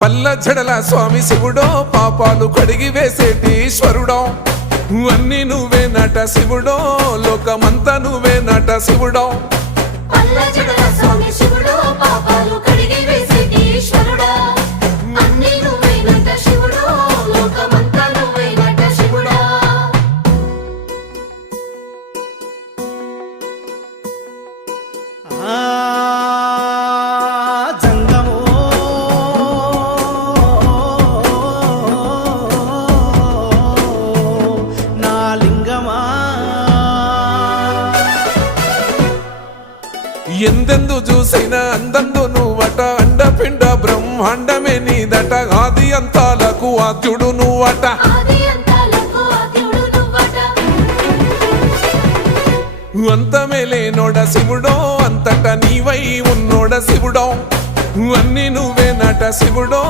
పల్ల జడల స్వామి శివుడో పాపాలు కడిగి వేసేటి ఈశ్వరుడో అన్ని నువ్వే నట శివుడో లోకమంతా నువ్వే నట శివుడో పల్ల జడల స్వామి శివుడో పాపాలు కడిగి వేసేటి ఈశ్వరుడో అన్ని నువ్వే నట శివుడో లోకమంతా నువ్వే నట శివుడో ఎందెందు చూసైనా అందందు నువ్వట అండపిండ బ్రహ్మాండమే నీదట ఆది అంతాలకు ఆద్యుడు నువ్వట ఆది అంతాలకు ఆద్యుడు నువ్వట అంతమే లేనోడ శివుడో అంతట నీవై ఉన్నోడ శివుడో అన్ని నువ్వే నట శివుడో